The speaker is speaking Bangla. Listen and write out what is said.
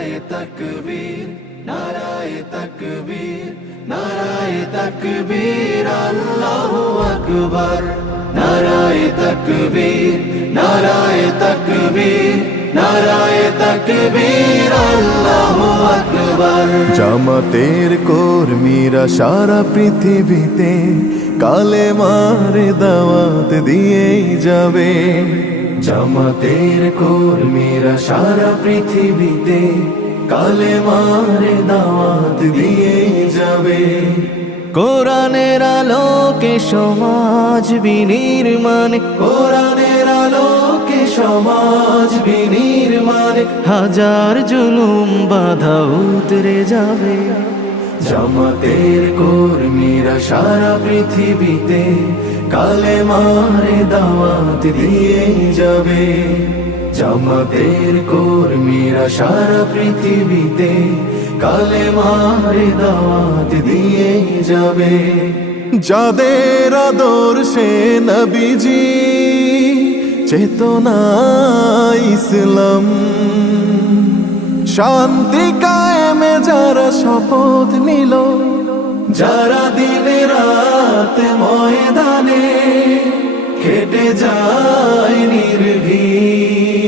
নারায়ে তাকবীর, নারায়ে তাকবীর, নারায়ে তাকবীর, আল্লাহু আকবার। নারায়ে তাকবীর, নারায়ে তাকবীর, নারায়ে তাকবীর, আল্লাহু আকবার। জামাতের কর্মীরা সারা পৃথিবীতে কালেমার দাওয়াত দিয়েই যাবে। জামাতের কর্মীরা সারা পৃথিবীতে কালেমার দাওয়াত দিয়েই যাবে। কোরআনের আলোকে সমাজ বিনির্মাণ, কোরআনের আলোকে সমাজ বিনির্মাণ, হাজার জুলুম বাধা উতরে যাবে। জামাতের কর্মীরা সারা পৃথিবীতে কালেমার দাওয়াত দিয়েই যাবে। জামাতের কর্মীরা সারা পৃথিবীতে কালেমার দাওয়াত দিয়েই যাবে। যাদের আদর্শে নবীজি চেতনা ইসলাম, শান্তি কায়েমে যারা শপথ নিল, যারা দিনে রাত ময়দানে খেটে যায় নির্ভীক,